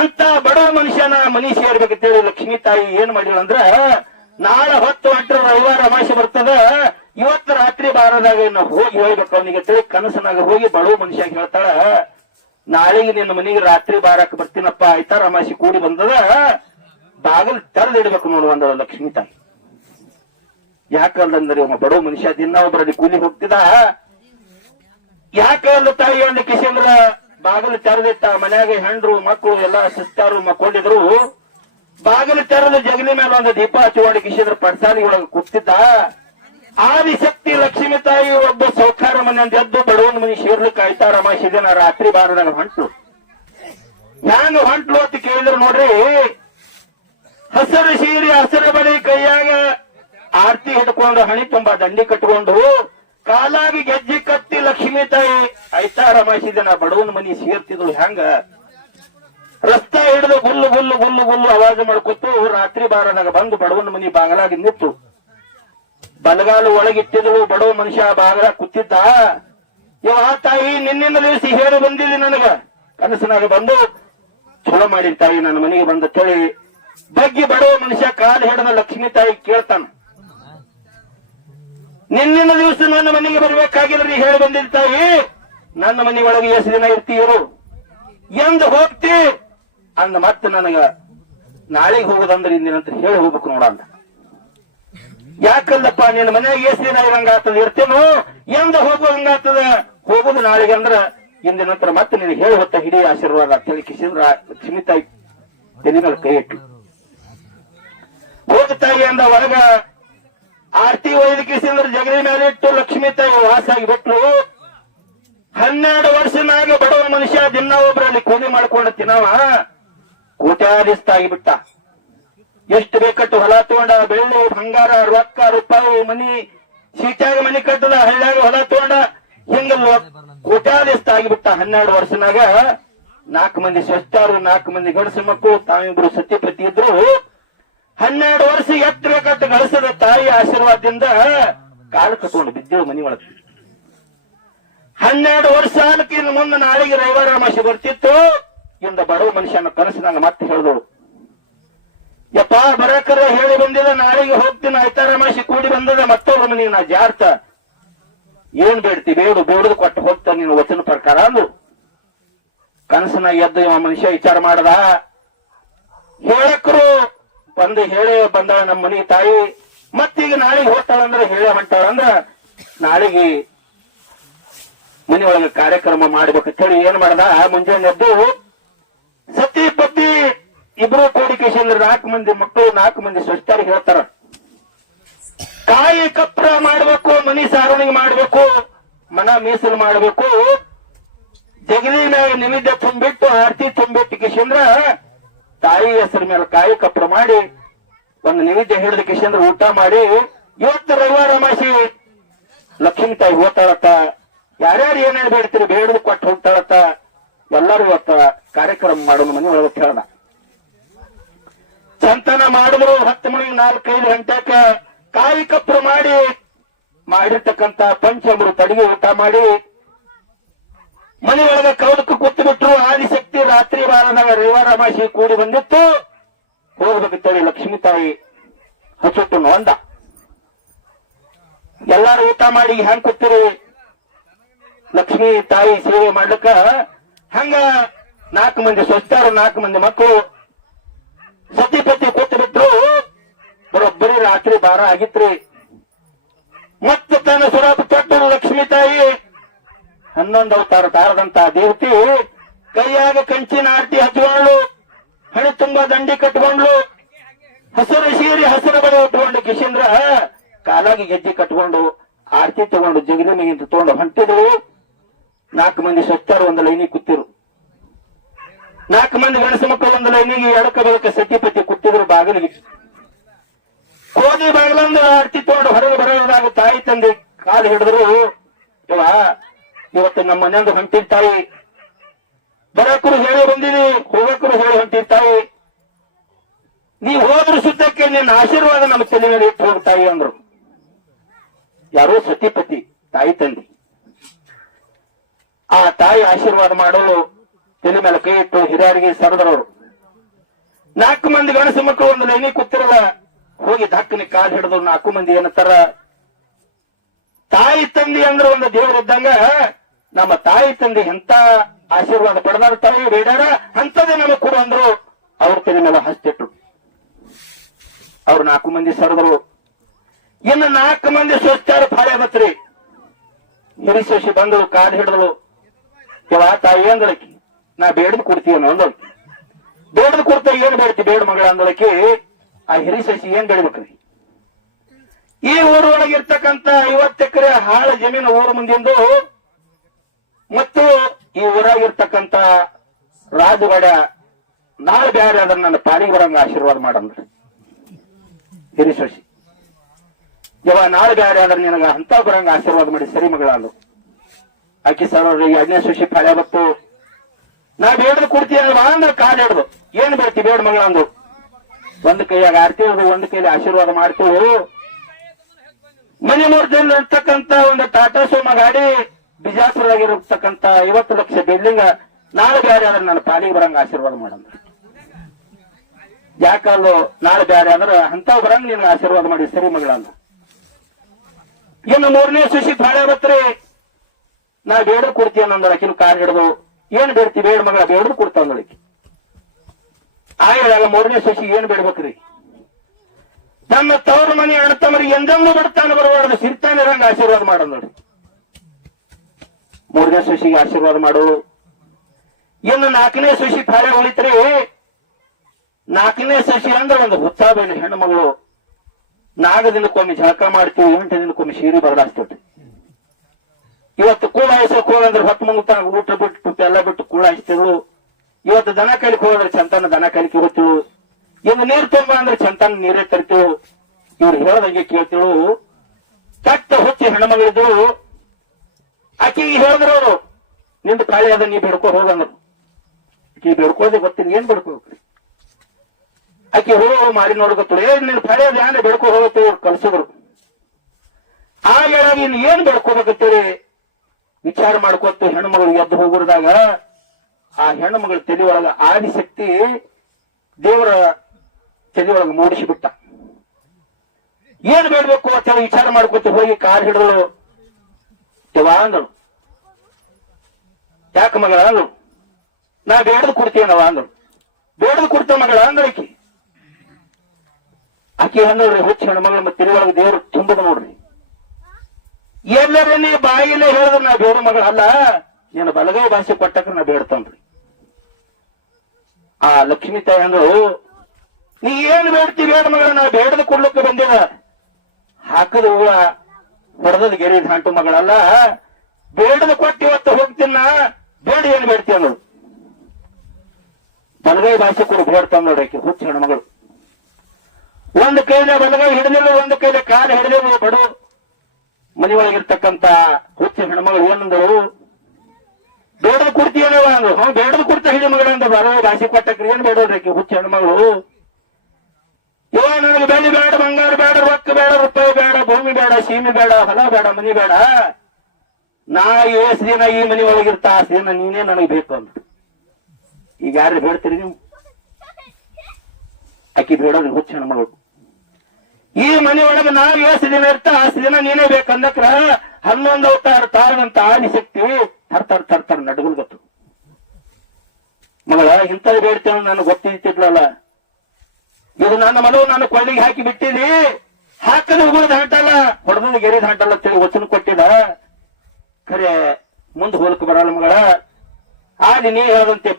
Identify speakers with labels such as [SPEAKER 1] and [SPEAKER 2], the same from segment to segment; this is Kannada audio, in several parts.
[SPEAKER 1] ಅಂತ ಬಡ ಮನುಷ್ಯನ ಮನಿ ಸೇರ್ಬೇಕಂತೇಳಿ ಲಕ್ಷ್ಮೀ ತಾಯಿ ಏನ್ ಮಾಡಿಲ್ಲ ಅಂದ್ರ, ನಾಳೆ ಹೊತ್ತು ಹೊಟ್ಟರ ರವಿವಾರ ಅಮಾಸೆ ಬರ್ತದ, ಇವತ್ತು ರಾತ್ರಿ ಬಾರದಾಗ ಇನ್ನು ಹೋಗಿ ಹೇಳ್ಬೇಕು ಅವನಿಗೆ. ತಿಳಿ ಕನಸನಾಗ ಹೋಗಿ ಬಡವ ಮನುಷ್ಯ ಹೇಳ್ತಾಳ, ನಾಳೆಗೆ ನಿನ್ನ ಮನೆಗೆ ರಾತ್ರಿ ಬಾರಕ್ ಬರ್ತೀನಪ್ಪ ಆಯ್ತಾ ರಮಾಶಿ ಕೂಡಿ ಬಂದದ, ಬಾಗಿಲು ತೆರೆದಿಡ್ಬೇಕು ನೋಡು ಅಂದಳ ಲಕ್ಷ್ಮೀ ತಾಯಿ. ಯಾಕಂದ್ರೆ ಒಬ್ಬ ಬಡವ ಮನುಷ್ಯ ದಿನ ಒಬ್ಬರಲ್ಲಿ ಕೂಲಿ ಹೋಗ್ತಿದ. ಯಾಕೆ ಅಂದ ತಾಯಿ ಅಂದ ಕಿಶಂದ್ರ ಬಾಗಿಲು ತೆರೆದಿಟ್ಟ ಮನ್ಯಾಗ ಹೆಂಡ್ರು, ಮಕ್ಕಳು, ಎಲ್ಲ ಸಿಸ್ತಾರು ಮಕ್ಕೊಂಡಿದ್ರು. ಬಾಗಿಲು ತೆರೆದು ಜಗಲಿ ಮೇಲೆ ಒಂದು ದೀಪ ಹಚ್ಚಿಕೊಂಡು ಕಿಶಂದ್ರ ಪಡ್ಸಾಲಿ ಒಳಗೆ ಕೂತಿದ್ದ. ಆದಿಶಕ್ತಿ ಲಕ್ಷ್ಮಿ ತಾಯಿ ಒಬ್ಬ ಸೌಕಾರ ಮನೆ ಅಂತ ಎದ್ದು ಬಡವನ ಮನೆ ಶೀರ್ಲಿ ಕಾಯ್ತಾರಮ್ಮ ದಿನ ರಾತ್ರಿ ಬಾರದಾಗ ಹೊಂಟ್ಲು. ಹ್ಯಾಂಗ ಹೊಂಟ್ಲು ಅಂತ ಕೇಳಿದ್ರು ನೋಡ್ರಿ. ಹಸಿರು ಸೀರೆ, ಹಸಿರು ಬಳಿ ಕೈಯಾಗ ಆರ್ತಿ ಹಿಡ್ಕೊಂಡು ಹಣಿ ತುಂಬಾ ದಂಡಿ ಕಟ್ಕೊಂಡು ಕಾಲಾಗಿ ಗೆಜ್ಜೆ ಕಟ್ಟಿ ಲಕ್ಷ್ಮೀ ತಾಯಿ ಐತಾರ ದಿನ ಬಡವನ ಮನಿ ಸೇರ್ತಿದ್ಳು ಹೆಂಗ? ರಸ್ತೆ ಹಿಡಿದು ಗುಲ್ಲು ಗುಲ್ಲು ಗುಲ್ಲು ಗುಲ್ಲು ಅವಾಜ್ ಮಾಡ್ಕೊತು ರಾತ್ರಿ ಬಾರದಾಗ ಬಂದು ಬಡವನ ಮನಿ ಬಾಗಲಾಗಿ ನಿಂತು. ಬಲಗಾಲು ಒಳಗಿಟ್ಟಿದಳು, ಬಡವ ಮನುಷ್ಯ ಬಾಗಲ ಕೂತಿದ್ದ. ಇವ ತಾಯಿ, ನಿನ್ನಿಂದ ದಿವಸ ಹೇಳಿ ಬಂದಿದೆ ನನಗ. ಕನಸಿನಾಗ ಬಂದು ಚಲೋ ಮಾಡಿ ತಾಯಿ ನನ್ನ ಮನೆಗೆ ಬಂದ ತಳಿ. ಬಗ್ಗಿ ಬಡವ ಮನುಷ್ಯ ಕಾಲು ಹಿಡಿದ ಲಕ್ಷ್ಮೀ ತಾಯಿ ಕೇಳ್ತಾನ. ನಿನ್ನಿನ ದಿವಸ ನನ್ನ ಮನೆಗೆ ಬರಬೇಕಾಗಿಲ್ಲ ನೀ ಹೇಳಿ ಬಂದಿದ್ದ ತಾಯಿ ನನ್ನ ಮನೆ ಒಳಗೆ ಎಷ್ಟು ದಿನ ಇರ್ತೀಯರು. ಎಂದು ಹೋಗ್ತಿ, ಅಂದ ಮತ್ತೆ ನನಗ, ನಾಳೆಗೆ ಹೋಗೋದಂದ್ರೆ ಇಂದಿನಂತ ಹೇಳಿ ಹೋಗ್ಬೇಕು ನೋಡ ಅಂದ ಯಾಕಲ್ಲಪ್ಪ, ನಿನ್ನ ಮನೆಯಾಗ ಎಷ್ಟು ದಿನ ಇರಂಗಾಗ್ತದ ಇರ್ತೇನೋ? ಎಂದ ಹೋಗುವಂಗಾಗ್ತದ ಹೋಗುದು ನಾಳೆಗೆ ಅಂದ್ರ ಇಂದಿನ ನಂತರ ಮತ್ತೆ ನೀನು ಹೇಳಿ ಹೊತ್ತ ಹಿಡಿ ಆಶೀರ್ವಾದ ಅಂತ ಹೇಳಿ ಕಿಶಿಂದ್ರ ಲಕ್ಷ್ಮೀ ತಾಯಿ ತಲೆ ಮೇಲೆ ಕೈ ಇಟ್ಟು ಹೋಗುತ್ತಾಗಿ ಅಂದ ಒಳಗ ಆರ್ತಿ ಒಯ್ದು ಕಿಶಿಂದ್ರ ಜಗದಿ ಮೇಲೆ ಇಟ್ಟು ಲಕ್ಷ್ಮೀ ತಾಯಿ ವಾಸಾಗಿ ಬಿಟ್ಲು. ಹನ್ನೆರಡು ವರ್ಷನಾಗಿ ಬಡವ ಮನುಷ್ಯ, ದಿನ ಒಬ್ಬರಲ್ಲಿ ಕೂಲಿ ಮಾಡ್ಕೊಂಡು ತಿನ್ನವ ಕೋಟ್ಯಾಧಿಸ್ತಾಗಿ ಬಿಟ್ಟ ಎಷ್ಟು ಬೇಕಟ್ಟು ಹೊಲ ತಗೊಂಡ, ಬೆಳ್ಳಿ, ಬಂಗಾರ, ರೊಕ್ಕ, ರೂಪಾಯಿ, ಮನಿ, ಸೀಟ್ಯಾಗ ಮನಿ ಕಟ್ಟದ, ಹಳ್ಳಿಯಾಗ ಹೊಲ ತಗೊಂಡ ಹಿಂಗ ಕೋಟ್ಯಾಧಿಸ್ತ ಆಗಿಬಿಟ್ಟ ಹನ್ನೆರಡು ವರ್ಷನಾಗ ನಾಲ್ಕು ಮಂದಿ ಸ್ವಚ್ಛರು ನಾಲ್ಕು ಮಂದಿ ಗಂಡಸು ಮಕ್ಕಳು, ತಾವಿಬ್ರು ಸತ್ಯಪತಿ ಇದ್ರು. ಹನ್ನೆರಡು ವರ್ಷ ಎತ್ತರ ಕಟ್ಟು ಗಳಿಸಿದ ತಾಯಿ ಆಶೀರ್ವಾದದಿಂದ ಕಾಲು ಕಟ್ಕೊಂಡು ಬಿದ್ದೇವು ಮನಿ ಒಳಗೆ ಹನ್ನೆರಡು ವರ್ಷ ಮುಂದೆ ನಾಳೆಗೆ ರವಿವಾರ ಅಮಾಸೆ ಬರ್ತಿತ್ತು. ಇಂದ ಬಡವ ಮನುಷ್ಯನ ನಂಗೆ ಮತ್ತೆ ಹೇಳಿದಳು. ಯಪ್ಪ, ಬರಕರ ಹೇಳಿ ಬಂದಿದ, ನಾಳೆಗೆ ಹೋಗ್ತೀನಿ, ಆಯ್ತಾರ ಮಾಸಿ ಕೂಡಿ ಬಂದದ ಮತ್ತೊಬ್ಬರ ಮನೆಗೆ ನಾ ಜಾರ್ತ. ಏನ್ ಬೇಡ್ತಿ, ಬೇಡು, ಬೇಡದು ಕೊಟ್ಟು ಹೋಗ್ತಾ ನೀನು ವಚನ ಪ್ರಕಾರ ಅಂದ್ರು ಕನಸನ ಎದ್ದು ಮನುಷ್ಯ ವಿಚಾರ ಮಾಡದ. ಹೇಳಕ್ರು ಬಂದು ಹೇಳಿ ಬಂದಾಳ ನಮ್ಮ ಮನಿ ತಾಯಿ. ಮತ್ತೀಗ ನಾಳೆಗೆ ಹೋಗ್ತಾಳಂದ್ರ ಹೇಳೇ ಹೊಂಟಾಳಂದ್ರ ನಾಳೆಗೆ ಮನೆಯೊಳಗೆ ಕಾರ್ಯಕ್ರಮ ಮಾಡ್ಬೇಕಂತ ಹೇಳಿ ಏನ್ ಮಾಡ್ದ? ಮುಂಜಾನೆ ಎದ್ದು ಸತಿ ಪತಿ ಇಬ್ರು ಕೋಡಿಕೇಶನ್ ನಾಲ್ಕು ಮಂದಿ ಮಕ್ಕಳು, ನಾಲ್ಕು ಮಂದಿ ಸ್ವಚ್ಛರಿಗೆ ಹೇಳ್ತಾರ. ಕಾಯಿ ಕಪ್ರ ಮಾಡ್ಬೇಕು, ಮನಿ ಸಾರಣಿಗೆ ಮಾಡ್ಬೇಕು, ಮನ ಮೀಸಲು ಮಾಡ್ಬೇಕು. ಮೇಲೆ ನಿಮಿದ್ದ ತುಂಬಿಟ್ಟು, ಆರತಿ ತುಂಬಿಟ್ಟು ಕಿಶಂದ್ರ ತಾಯಿ ಹೆಸರ ಮೇಲೆ ಕಾಯಿ ಕಪ್ರ ಮಾಡಿ, ಒಂದು ನೈವೇದ್ಯ ಹಿಡಿದ ಕಿಶಂದ್ರ ಊಟ ಮಾಡಿ, ಇವತ್ತು ರವಿವಾರ ಮಾಸಿ ಲಕ್ಷ್ಮೀ ತಾಯಿ ಓದ್ತಾಳತ್ತ ಯಾರ್ಯಾರು ಏನೇನ್ ಬೇಡ್ತೀರಿ ಬೇಡದ ಕೊಟ್ಟು ಹೋಗ್ತಾಳತ್ತ. ಎಲ್ಲರೂ ಇವತ್ತ ಕಾರ್ಯಕ್ರಮ ಮಾಡೋಣ ಮನೆ ಒಳಗೆ ಹೇಳ್ದ ಸಂತಾನ ಮಾಡಿದ್ರು ಹತ್ತು ಮಣಿ ನಾಲ್ಕೈದು ಗಂಟೆಕ ಕಾಯಿ ಕಪ್ಪರು ಮಾಡಿ, ಮಾಡಿರ್ತಕ್ಕಂತ ಪಂಚಮರು ತಡಿಗೆ ಊಟ ಮಾಡಿ ಮನೆ ಒಳಗ ಕೌಲಕ್ಕೆ ಕೂತು ಬಿಟ್ರು ಆದಿಶಕ್ತಿ, ರಾತ್ರಿ ಬಾರದಾಗ ರವಿವಾರ ಅಮಾಸಿ ಕೂಡಿ ಬಂದಿತ್ತು. ಹೋಗ್ಬೇಕಿತ್ತೇಳಿ ಲಕ್ಷ್ಮೀ ತಾಯಿ ಹಚ್ಚುಟ್ಟು ನೋಂದ ಎಲ್ಲಾರು ಊಟ ಮಾಡಿ ಹೆಂಗ್ ಕೂತಿರಿ? ಲಕ್ಷ್ಮೀ ತಾಯಿ ಸೇವೆ ಮಾಡ್ಲಿಕ್ಕ ಹಂಗ ನಾಲ್ಕು ಮಂದಿ ಸ್ವಚ್ಛರು ನಾಲ್ಕು ಮಂದಿ ಮಕ್ಕಳು ಸತಿಪತಿ ಕೂತು ಬಿಟ್ರು. ಬರೋಬ್ಬರಿ ರಾತ್ರಿ ಬಾರ ಆಗಿತ್ರಿ. ಮತ್ತೆ ತನ್ನ ಸುರಾಪ ತೊಟ್ಟರು ಲಕ್ಷ್ಮೀ ತಾಯಿ ಹನ್ನೊಂದು ಅವತಾರ ತಾರದಂತ ದೇವತೆ ಕೈಯಾಗ ಕಂಚಿನ ಆರತಿ ಹಚ್ಕೊಂಡು ಹಣೆ ತುಂಬಾ ದಂಡಿ ಕಟ್ಕೊಂಡ್ಲು, ಹಸಿರು ಸೀರೆ ಹಸಿರು ಬಳಿ ಉಟ್ಕೊಂಡು ಕಿಶೇಂದ್ರ, ಕಾಲಾಗಿ ಗೆಜ್ಜೆ ಕಟ್ಕೊಂಡು ಆರತಿ ತಗೊಂಡು ಮೇಗಿಂತ ತಗೊಂಡು ಹೊಂಟಿದ್ರು ನಾಲ್ಕು ಮಂದಿ ಸ್ವಚ್ಛರು ಒಂದು ಲೈನಿ ಕೂತಿರು. ನಾಲ್ಕು ಮಂದಿ ಗಣಸ ಮಕ್ಕಳು, ಒಂದು ಲೈನಿಗೆ ಎಡಕ ಬೆಳಕ ಸತಿಪತಿ ಕೂತಿದ್ರು ಬಾಗಿಲಿಗೆ. ಕೋದಿ ಬಾಗಿಲಂದು ಆರತಿ ತಗೊಂಡು ಹೊರಗೆ ಬರೋದಾಗ ತಾಯಿ ತಂದೆ ಕಾಲು ಹಿಡಿದ್ರು. ಇವ ಇವತ್ತು ನಮ್ಮ ಮನೆಯಂದು ಹೊಂಟಿರ್ತಾಯಿ ಬರಕರು ಹೇಳಿ ಬಂದಿರಿ, ಹೋಗಕರು ಹೇಳಿ ಹೊಂಟಿರ್ತಾಯಿ ನೀವ್ ಹೋದ್ರ ಸುತ್ತಕ್ಕೆ ನಿನ್ನ ಆಶೀರ್ವಾದ ನಮ್ಮ ತಲೆ ಮೇಲೆ ಇಟ್ಟು ಹೋಗ್ತಾಯಿ ಅಂದ್ರು. ಯಾರೋ ಸತಿಪತಿ, ತಾಯಿ ತಂದೆ. ಆ ತಾಯಿ ಆಶೀರ್ವಾದ ಮಾಡಲು ತಲೆ ಮೇಲೆ ಕೈ ಇಟ್ಟು ಹಿರಿಯರಿಗೆ ಸರದ್ರವರು ನಾಲ್ಕು ಮಂದಿ ಗಣಸು ಮಕ್ಕಳು ಒಂದು ಲೈನಿ ಕೂತಿರದ ಹೋಗಿ ಧಕ್ಕನೆ ಕಾಲ್ ಹಿಡಿದ್ರು ನಾಲ್ಕು ಮಂದಿ ಏನತ್ತಾರ ತಾಯಿ ತಂದಿ ಅಂದ್ರೆ ಒಂದು ದೇವ್ರ ಇದ್ದಂಗ ನಮ್ಮ ತಾಯಿ ತಂದೆ ಎಂತ ಆಶೀರ್ವಾದ ಪಡೆದಾರ ತಾಯಿ ಬೇಡಾರ? ಅಂತದೇ ನಮಗ್ ಕೊಡು ಅಂದ್ರು. ಅವ್ರ ತಲೆ ಮೇಲೆ ಹಸ್ತಿಟ್ರು. ಅವ್ರು ನಾಲ್ಕು ಮಂದಿ ಸರದರು. ಇನ್ನು ನಾಲ್ಕು ಮಂದಿ ಸ್ವಚ್ಛಾರ ಪಾಳೆ ಬತ್ರಿ ಹಿರಿ ಶಶಿ ಬಂದಳು, ಕಾದ್ ಹಿಡಿದಳು. ಯವ್ವ, ತಾಯಿ ಅಂದಳಕಿ, ನಾ ಬೇಡದ್ ಕೊಡ್ತೀಯ ಅಂದಳಕಿ ಬೇಡದ್ ಕೊಡ್ತಾ ಏನ್ ಬೇಡ್ತಿ ಬೇಡ ಮಗಳ ಅಂದಳಕಿ, ಆ ಹಿರಿ ಸಸಿ ಏನ್ ಬೇಡ್ಬೇಕ್ರಿ ಈ ಊರೊಳಗಿರ್ತಕ್ಕಂತ ಐವತ್ತೆಕರೆ ಹಾಳ ಜಮೀನು ಊರ ಮುಂದಿಂದು ಮತ್ತು ಈ ಊರಾಗಿರ್ತಕ್ಕಂತ ರಾಜವಾಡ ನಾಳೆ ಬ್ಯಾರೆ ಅದನ್ನ ನನ್ನ ಪಾಲಿಗೆ ಬರಂಗ ಆಶೀರ್ವಾದ ಮಾಡಂದ್ರಿ. ಹಿರಿ ಶಶಿ ಯವ ನಾಳೆ ಬ್ಯಾರೆ ಆದ್ರೆ ನಿನಗ ಅಂತ ಬರಂಗ ಆಶೀರ್ವಾದ ಮಾಡಿ ಸರಿ ಮಗಳ ಅಂದು ಆಕಿ ಸರ್ ಎರಡನೇ ಶಶಿ ಪಾಳ್ಯ ಬತ್ತು. ನಾ ಬೇಡದು ಕೊಡ್ತೀನಿ ಅಂದ್ರೆ ಕಾಲ್ ಹಿಡ್ದು. ಏನ್ ಬೇಡ್ತಿ ಬೇಡ ಮಗಳ ಒಂದು ಒಂದ್ ಕೈಯಾಗ ಆರ್ತಿ ಒಂದ್ ಕೈಲಿ ಆಶೀರ್ವಾದ ಮಾಡ್ತೀವಿ. ಮನೆ ಮೂರ್ತಿಯಲ್ಲಿ ಇರ್ತಕ್ಕಂತ ಒಂದು ಟಾಟಾ ಸೋಮ ಗಾಡಿ ಬಿಜಾಪುರದಾಗಿರತಕ್ಕಂತ ಐವತ್ತು ಲಕ್ಷ ಬಿಲ್ಡಿಂಗ್ ನಾಳೆ ಬ್ಯಾರೆ ಅಂದ್ರೆ ನನ್ನ ಪಾಲಿಗೆ ಬರಂಗ ಆಶೀರ್ವಾದ ಮಾಡಂದ್ರ ಯಾಕಲ್ಲೋ ನಾಳೆ ಬ್ಯಾರೆ ಅಂದ್ರೆ ಅಂತ ಬರಂಗ ನಿನ್ಗೆ ಆಶೀರ್ವಾದ ಮಾಡಿ ಸರಿ ಮಗಳ ಅಂದ ಇನ್ನು ಮೂರನೇ ಸುಶಿ ಬಾಳೆ ಬತ್ರಿ ನಾ ಬೇಡ ಕೊಡ್ತೀಯ ನಂದಳ ಕಿಲು ಕಾರ್ ಹಿಡಿದು. ಏನ್ ಬೇಡ್ತಿ ಬೇಡ ಮಗಳ ಬೇಡ ಕೊಡ್ತಾವ ನೋಡಿಕಿ ಆ ಹೇಳಾಗ ಮೂರನೇ ಸುಶಿ ಏನ್ ಬೇಡ್ಬೇಕ್ರಿ? ತನ್ನ ತವರು ಮನೆ ಅಣ್ಣ ತಮ್ಮ ಎಂದೆಂದೂ ಬಿಡ್ತಾನೆ ಬರಬಾರ್ದು, ಸಿರ್ತಾನೆ ಇರಂಗ ಆಶೀರ್ವಾದ ಮಾಡೋದು ನೋಡಿ ಮೂರನೇ ಸೊಸಿಗೆ ಆಶೀರ್ವಾದ ಮಾಡು. ಇನ್ನು ನಾಲ್ಕನೇ ಸೊಸಿ ತಾಳೆ ಉಳಿತ್ರಿ ನಾಲ್ಕನೇ ಸೊಸಿ ಅಂದ್ರೆ ಒಂದು ಹುತ್ತಾಬೇನು ಹೆಣ್ಣು ಮಗಳು ನಾಲ್ಕು ದಿನಕ್ಕೊಮ್ಮೆ ಜಳಕ ಮಾಡ್ತೀವಿ, ಎಂಟು ದಿನಕ್ಕೊಮ್ಮೆ ಸೀರೆ ಬದಲಾಯಿಸ್ತೀವಿ. ಇವತ್ತು ಕೂಳಾಯಿಸಕ್ ಹೋಗಂದ್ರೆ ಹೊತ್ತು ಮುಂಗುತ್ತಾಗ ಊಟ ಬಿಟ್ಟು ಎಲ್ಲ ಬಿಟ್ಟು ಕೂಳಾಯಿಸ್ತಿಳು ಇವತ್ತು ದನ ಕಲಿಕೆ ಹೋದ್ರೆ ಚಂತನ ದನ ಕಲಿಕೆ ಹೋಗ್ತಿಳು ಇನ್ನು ನೀರ್ ತುಂಬ ಅಂದ್ರೆ ಚಂತನ ನೀರೇ ತರ್ತೇವೆ. ಇವ್ರು ಹೇಳ್ದಂಗೆ ಕೇಳ್ತೇವೆ. ಕಟ್ಟ ಹುಚ್ಚಿ ಹೆಣ್ಮಗಳಿದ್ದು ಆಕಿಗೆ ಹೇಳಿದ್ರು ಅವರು, ನಿಂದು ಕಾಳಿ ಅದ, ನೀ ಬೇಡ್ಕೊ ಹೋಗಂದ್ರು ಆಕೆ ಬೇಡ್ಕೊಳ್ಳದೆ ಗೊತ್ತಿಲ್ಲ, ಏನ್ ಬೇಡ್ಕೋಬೇಕ್ರಿ? ಆಕೆ ಹೋಗೋ ಮಾಡಿ ನೋಡ್ಕೊತಳು ಏನ್ ನಿನ್ ಕಾಳಿ ಅದ ಏನ್ ಬೇಡ್ಕೊ ಹೋಗತ್ತೆ? ಇವ್ರು ಕಲ್ಸಿದ್ರು. ಆ ಹೇಳಾಗ ಇನ್ ಏನ್ ಬೇಡ್ಕೋಬೇಕಂತೇಳಿ ವಿಚಾರ ಮಾಡ್ಕೊತ ಹೆಣ್ಮಗಳು ಎದ್ದು ಹೋಗುರದಾಗ ಆ ಹೆಣ್ಮಗಳ ತಲೆ ಒಳಗ ಆದಿಶಕ್ತಿ ದೇವರ ತಲೆ ಒಳಗ ಮೂಡಿಸಿಬಿಟ್ಟ. ಏನ್ ಬೇಡ್ಬೇಕು ಅಂತ ವಿಚಾರ ಮಾಡ್ಕೊತ ಹೋಗಿ ಕಾರ್ ಹಿಡಿದಳು. ಯವ್ವ ಅಂದಳು ಯಾಕ ಮಗಳ ಅಂದಳು ನಾ ಬೇಡದ್ ಕೊಡ್ತೀನವ ಅಂದಳು ಬೇಡದು ಕೊಡ್ತ ಮಗಳ ಅಂದಳಿಕಿ ಆಕಿ ಅಂದಳ್ರಿ ಹುಚ್ಚ ಹೆಣ್ಮಗಳ ಮತ್ತೆ ತಲೆ ದೇವರು ತುಂಬದ ನೋಡ್ರಿ. ಎಲ್ಲರ ನೀ ಬಾಯಿಲೆ ಹೇಳಿದ್ರೆ ನಾ ಬೇಡ ಮಗಳ, ಅಲ್ಲ ನೀನು ಬಲಗೈ ಭಾಷೆ ಕೊಟ್ಟಕ್ರ ನಾ ಬೇಡ್ತಾನ್ರಿ ಆ ಲಕ್ಷ್ಮೀ ತಾಯಿ ಅಂದ್ರು, ನೀ ಏನ್ ಬೇಡ್ತಿ, ಬೇಡ ಮಗಳ, ನಾ ಬೇಡದ ಕೊಡ್ಲಿಕ್ಕೆ ಬಂದಿದ ಹಾಕದ ಹೂವ ಹೊಡೆದದ ಗೆರಿ ದಾಂಟು ಮಗಳಲ್ಲ. ಬೇಡದ ಕೊಟ್ಟು ಇವತ್ತು ಹೋಗ್ತೀನ ಬೇಡ ಏನ್ ಬೇಡ್ತಿ ಅನ್ನೋದು. ಬಲಗೈ ಭಾಷೆ ಕೂಡ ಬೇಡ್ತಾನ ನೋಡಕ್ಕೆ ಹುಚ್ಚ ಹೆಣ್ಮಗಳು ಒಂದು ಕೈಲೆ ಬಲಗೈ ಹಿಡಿದಿಲ್ಲ, ಒಂದು ಕೈಲೆ ಕಾಲು ಹಿಡಿದಿಲ್ಲ ಬಡು. ಮನೆ ಒಳಗಿರ್ತಕ್ಕಂತ ಹುಚ್ಚ ಹೆಣ್ಮಗಳು ಏನಂದಳು? ಬೇಡದ ಕೊಡ್ತೀಯನವ ಅಂದ್ರು ಹ್ಞೂ ಬೇಡದ ಕುರ್ತ ಹಿಡಿ ಮಗಳ ಅಂತ ಬರೋ ಭಾಷೆ ಕೊಟ್ಟಕ್ರಿ, ಏನ್ ಬೇಡೋದ್ರಿ ಆಕಿ, ಹುಚ್ಚ ಹೆಣ್ಮಗಳು ಇವ ನನಗೆ ಬೆಳ್ಳಿ ಬೇಡ, ಬಂಗಾರ ಬೇಡ, ರೊಕ್ಕ ಬೇಡ, ರೂಪಾಯಿ ಬೇಡ, ಭೂಮಿ ಬೇಡ, ಸೀಮೆ ಬೇಡ, ಹೊಲ ಬೇಡ, ಮನಿ ಬೇಡ. ನಾ ಎಷ್ಟು ದಿನ ಈ ಮನಿ ಒಳಗಿರ್ತ ಆ ದಿನ ನೀನೇ ನನಗೆ ಬೇಕು ಅಂತ ಈಗ ಯಾರು ಬೇಡ್ತೀರಿ ನೀವು? ಅಕ್ಕಿ ಬೇಡೋದು ಹುಚ್ಚ ಹೆಣ್ಮಗಳು. ಈ ಮನೆ ಒಳಗೆ ನಾ ಎಷ್ಟು ದಿನ ಇರ್ತ ಅಷ್ಟು ದಿನ ನೀನೇ ಬೇಕಂದಕ್ರ ಹನ್ನೊಂದು ಅವತಾರ ತಾರನಂತ ಆದಿ ಶಕ್ತಿ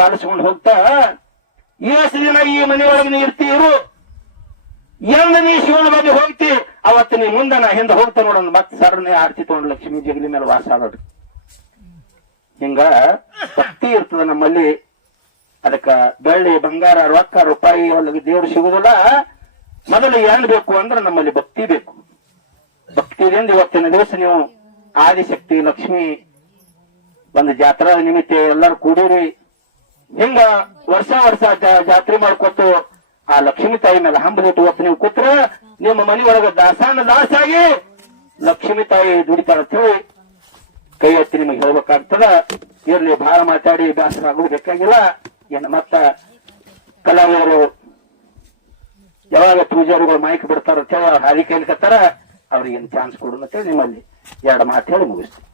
[SPEAKER 1] ಪಾಲಿಸ್ಕೊಂಡು ಹೋಗ್ತಾ ಎಷ್ಟು ದಿನ ಈ ಮನೆಯೊಳಗೆ ಇರ್ತೀರು. ಎಲ್ಲ ನೀ ಶಿವನ ಬಗ್ಗೆ ಹೋಗ್ತಿ. ಅವತ್ತು ನೀ ಮುಂದೆ ನಾ ಹಿಂದೆ ಹೋಗ್ತಾ ನೋಡೋಣ ಮತ್ತೆ ಸರ್ನೇ ಆರ್ತಿ ತಗೊಂಡು ಲಕ್ಷ್ಮೀ ಜಗಲಿ ಮೇಲೆ ವಾಸ ಆದೋಡ್ರಿ ಹಿಂಗ ಭಕ್ತಿ ಇರ್ತದ ನಮ್ಮಲ್ಲಿ. ಅದಕ್ಕ ಬೆಳ್ಳಿ, ಬಂಗಾರ, ರೊಕ್ಕ, ರೂಪಾಯಿ ಒಳಗೆ ದೇವ್ರು ಸಿಗುದಿಲ್ಲ. ಮೊದಲು ಏನ್ ಬೇಕು ಅಂದ್ರೆ ನಮ್ಮಲ್ಲಿ ಭಕ್ತಿ ಬೇಕು. ಭಕ್ತಿದಿಂದ ಇವತ್ತಿನ ದಿವಸ ನೀವು ಆದಿಶಕ್ತಿ, ಲಕ್ಷ್ಮಿ, ಒಂದು ಜಾತ್ರಾ ನಿಮಿತ್ತ ಎಲ್ಲರೂ ಕೂಡಿರಿ. ಹಿಂಗ ವರ್ಷ ವರ್ಷ ಜಾತ್ರೆ ಮಾಡ್ಕೊತು ಆ ಲಕ್ಷ್ಮೀ ತಾಯಿ ಮೇಲೆ ಹಂಬಲಿಟ್ಟು ಇವತ್ತು ನೀವು ಕೂತ್ರ ನಿಮ್ಮ ಮನೆಯೊಳಗ ಒಳಗ ದಾಸಾನ ದಾಸಾಗಿ ಲಕ್ಷ್ಮೀ ತಾಯಿ ದುಡಿತಾರ ಅಂತ ಹೇಳಿ ಕೈ ಎತ್ತಿ ನಿಮಗೆ ಹೇಳ್ಬೇಕಾಗ್ತದ. ಇರ್ಲಿ ಬಹಳ ಮಾತಾಡಿ ಬೇಸರ ಆಗೋದು ಬೇಕಾಗಿಲ್ಲ. ಏನು ಮತ್ತ ಕಲಾವಿದರು ಯಾವಾಗ ಪೂಜಾರಿಗಳು ಮೈಕ್ ಬಿಡ್ತಾರ ಅಂತೇಳಿ ಅವ್ರು ಹಾದಿ ಕೇಳ್ಕತ್ತಾರ ಅವ್ರಿಗೆ ಚಾನ್ಸ್ ಕೊಡು ಅಂತೇಳಿ ನಿಮ್ಮಲ್ಲಿ ಎರಡು ಮಾತು ಹೇಳಿ ಮುಗಿಸ್ತೀನಿ.